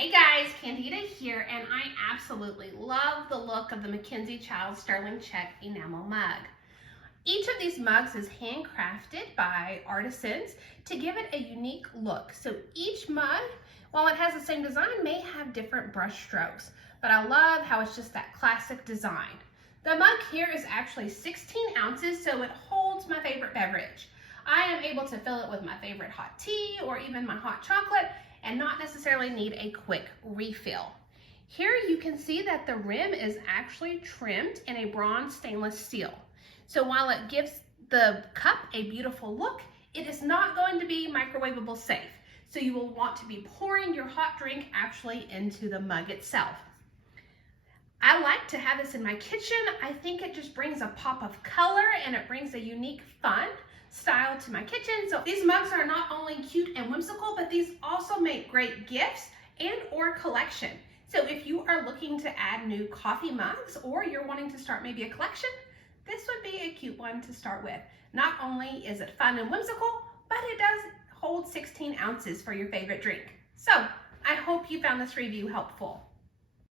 Hey guys, Candida here, and I absolutely love the look of the MACKENZIE-CHILDS Sterling Check Enamel mug. Each of these mugs is handcrafted by artisans to give it a unique look. So each mug, while it has the same design, may have different brush strokes, but I love how it's just that classic design. The mug here is actually 16 ounces, so it holds my favorite beverage. I am able to fill it with my favorite hot tea or even my hot chocolate and not necessarily need a quick refill. Here you can see that the rim is actually trimmed in a bronze stainless steel. So while it gives the cup a beautiful look, it is not going to be microwavable safe. So you will want to be pouring your hot drink actually into the mug itself. I like to have this in my kitchen. I think it just brings a pop of color and it brings a unique fun style to my kitchen. So these mugs are not only cute and whimsical, but these also make great gifts and or collection. So if you are looking to add new coffee mugs or you're wanting to start maybe a collection, this would be a cute one to start with. Not only is it fun and whimsical, but it does hold 16 ounces for your favorite drink. So I hope you found this review helpful.